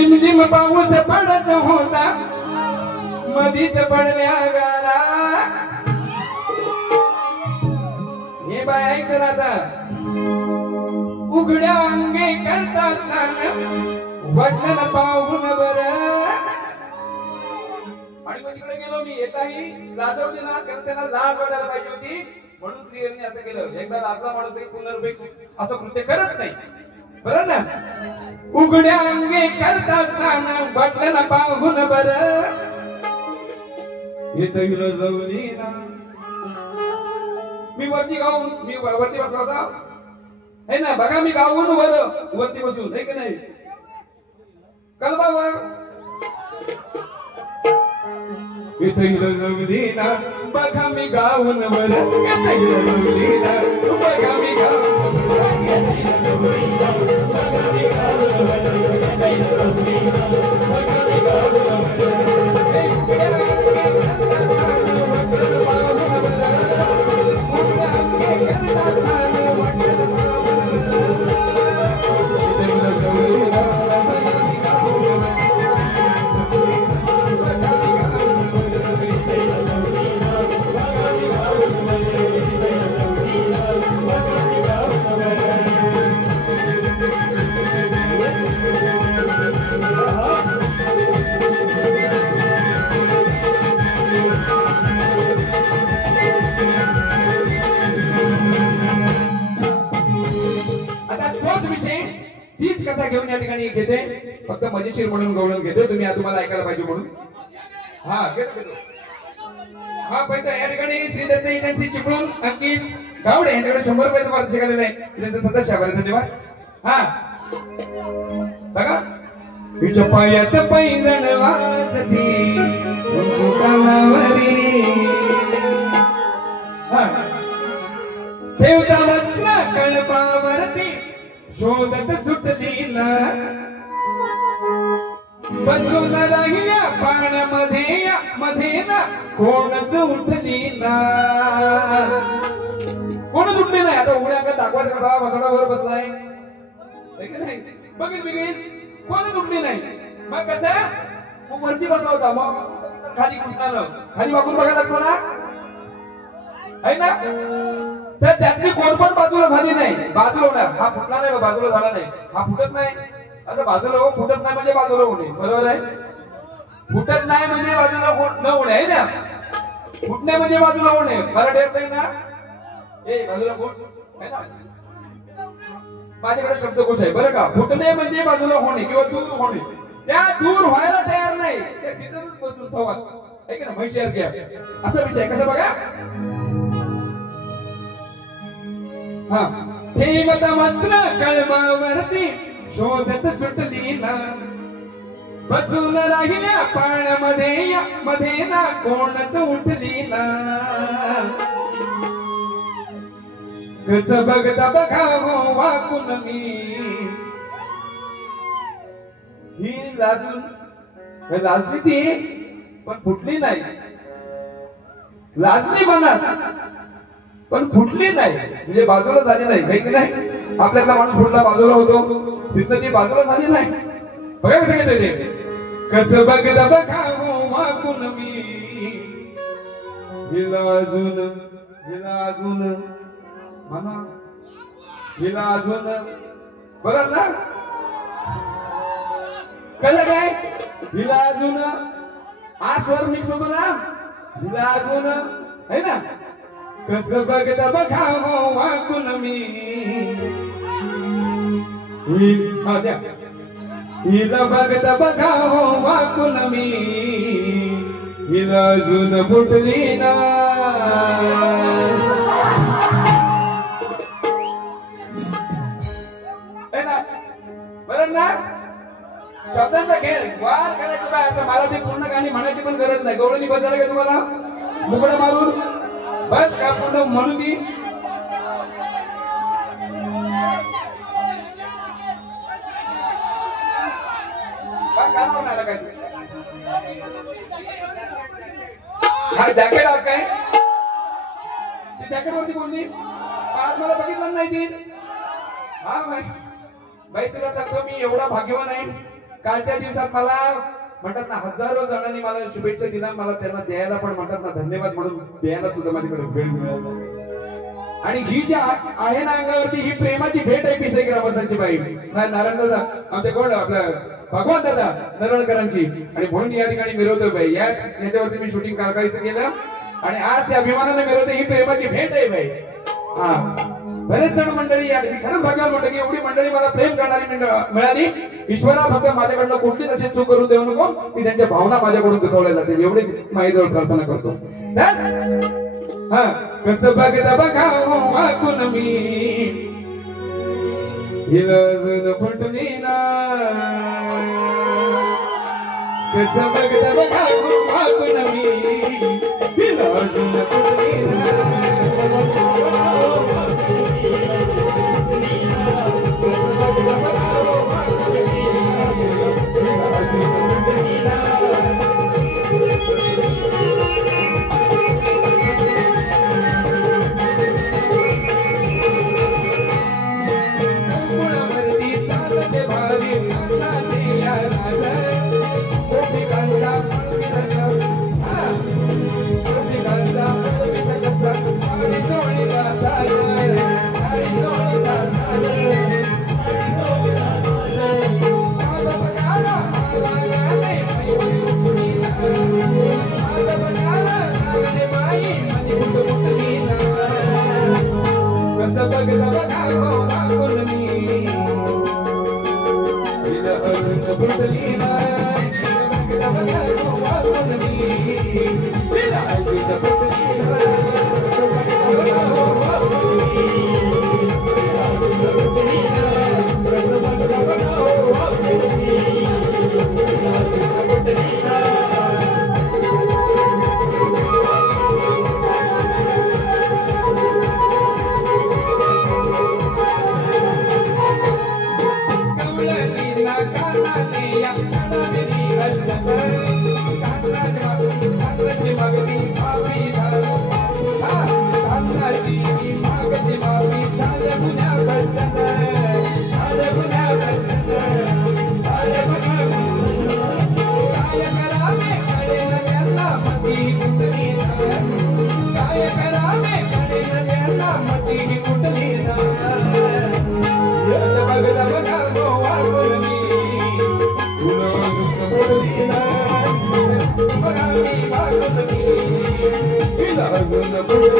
रिमझिम पाऊस पडत होता मधीच पडल्या गारा. हे बाय ऐक तर आता. उघड्या अंगे करता स्नान वडलं पाहून बर. आणि मग तिकडे गेलो मी. येताही लाजवली ना कारण त्यांना लाज वाटायला पाहिजे होती म्हणून श्रीहरीने असं केलं. एकदा लाजला माणूस तरी पुनर्भेट असं कृत्य करत नाही. बरं ना. उघड्या अंगे करता असताना वाटलं पाहून बर. येत जवली ना. मी वरती बसला होता है ना. बघा मी गाऊन वरती बसून आहे की नाही कलबावर. इथं जवली ना बघा मी गाऊन वर. जवली ना बघा मी गाऊन घेऊन या ठिकाणी घेते. फक्त मजेशीर म्हणून गवळण घेते. तुम्ही तुम्हाला ऐकायला पाहिजे म्हणून. हा घेतो. हा पैसा या ठिकाणी श्री दत्त एजन्सी चिपळूण अंकित गावडे यांच्याकडे 100 रुपयाचं पारितोषिक आलेलं आहे. त्यांचं सदस्य आभार धन्यवाद. हा बघा. हिच्या पायात पैंजण वाजती ठेवता वस्त्र कळपावरती शोधत सुटली ना. बसून राहिल्या पाण्यामध्ये ना कोणच उठली ना. कोणच उठली नाही. आता उघड्या अंगात दाखवायचा कसा वसाडावर बसलाय बघीन कोणच उठली नाही. मग कसं वरती बसला होता. मग खाली कृष्णानं खाली वाकून बघायला लागतो ना आहे ना. तर त्यातली कोण पण बाजूला झाली नाही. बाजूला होणार हा फुटला नाही बाजूला झाला नाही. हा फुटत नाही. आता बाजूला हो फुटत नाही म्हणजे बाजूला होणे बरोबर आहे. फुटत नाही म्हणजे बाजूला न होणे आहे ना. फुटणे म्हणजे बाजूला होणे. मला ठरतंय ना. ए बाजूला फुट आहे ना. माझ्याकडे शब्दकोश आहे बरं का. फुटणे म्हणजे बाजूला होणे किंवा दूर होणे. त्या दूर व्हायला तयार नाही. त्या तिथंच बसून ठेवा आहे की ना. म्हैशार असा विषय कसा बघा. हा ठेवत वस्त्र कळबावरती शोधत सुटली ना. बसून राहिल्या पाण्यामध्ये ना कोणच उठली ना. कस बघता बघावं वाकून मी. ही लाजली ती पण फुटली नाही. लाजली मनात पण फुटली नाही म्हणजे बाजूला झाली नाही की नाही. आपल्यातला माणूस फुटला बाजूला होतो. तिथं ती बाजूला झाली नाही. बघा कसं घेतोय ते. कसं बघता बघावं वाकून मी. हिला अजून म्हणा. हिला अजून बरं ना. कळलं काय. हिला अजून हा स्वर मिक्स होतो ना. हिला अजून है ना. कसं बघता बघावं वाकून मी. हिला बघता बघावं वाकून मी. हिला अजून फुटली ना. बरं ना. शब्दांचा खेळ वार करायचं काय असं. मला ते पूर्ण गाणी म्हणायची पण गरज नाही. गवळणी बजायला का तुम्हाला मुकडा मारून बस का पूर्ण म्हणू ती. हा जॅकेट आज काय जॅकेट वरती बोलली आज मला बघितलं नाही ती. हा बाई तुला सांगतो मी एवढा भाग्यवान आहे कालच्या दिवसात मला म्हणतात ना हजारो जणांनी मला शुभेच्छा दिल्या, मला त्यांना द्यायला पण म्हणतात ना धन्यवाद म्हणून द्यायला सुद्धा माझ्याकडे वेळ मिळाला. आणि ही जी आहे ना अंगावरती ही प्रेमाची भेट आहे पिसे ग्रामस्थांची बाई नारायण दादा आमच्या कोण आपलं भगवान दादा नरळकरांची. आणि म्हणून या ठिकाणी मिरवतोय बाई, याच्यावरती मी शूटिंग काढायचं केलं आणि आज त्या अभिमानाने मिरवते. ही प्रेमाची भेट आहे बाई. हा बरेच जण मंडळी या खरंच भाग्यवान म्हणतो की एवढी मंडळी मला प्रेम करणारी मिळाली. ईश्वरा फक्त माझ्याकडनं कुठलीच अशी चूक करून देऊ नको की त्यांच्या भावना माझ्याकडून दुखावल्या जातील, एवढीच माझ्याजवळ प्रार्थना करतो. हा कसं बघता बघा वाकून मी हिला अजून फुटली ना, कसं बघता बघा वाकून मी हिला अजून फुटली ना. Good.